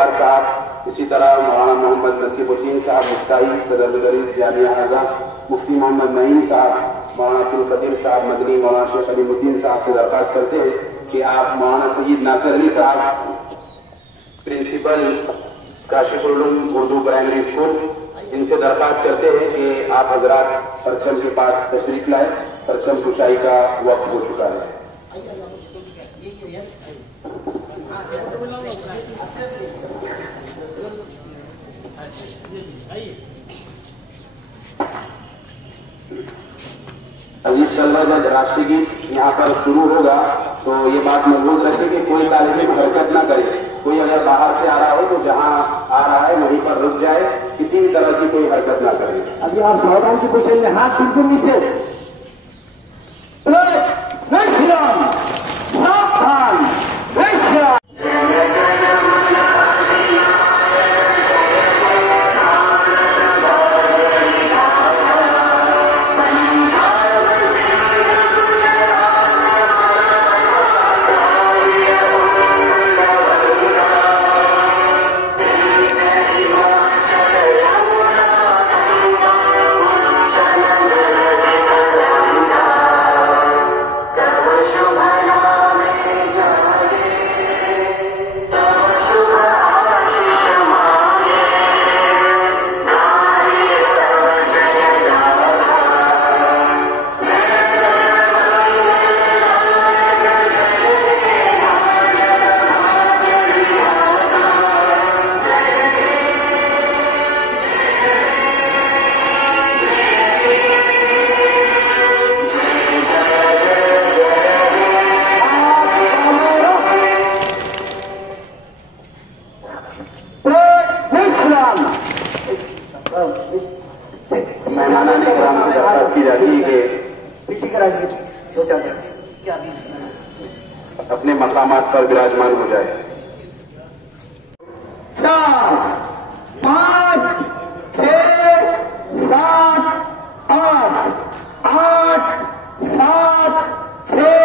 जब्बार साहब, इसी तरह मौलाना मोहम्मद नसीबुद्दीन साहब मुफ्ताई सदर मदरस जामिया आज़म, मुफ्ती मोहम्मद नईम साहब, मौलाना अब्दुल कदीर साहब मदनी, मौलाना शेख अलीमुद्दीन साहब से दरख्वास्त करते हैं कि आप मौलाना सैयद नासिर अली साहब, principal Kashiful Uloom Urdu primary school, इनसे दरख्वास्त करते हैं कि आप हजरात परचम के पास तशरीफ लाए। परचम कुशाई का वक्त हो चुका है। अजीज तलबा, जब राष्ट्रीय गीत यहाँ पर शुरू होगा तो ये बात महफूज रखें कि कोई तालिब इल्म हरकत ना करे। कोई अगर बाहर से आ रहा हो तो जहाँ आ रहा है वहीं पर रुक जाए, किसी भी तरह की कोई हरकत ना करे। अभी आप सावधान की पोजीशन में हाथ बिल्कुल नीचे, सावधान। अपने मकामात पर विराजमान हो जाए। 4 5 6 7 8 8 7 6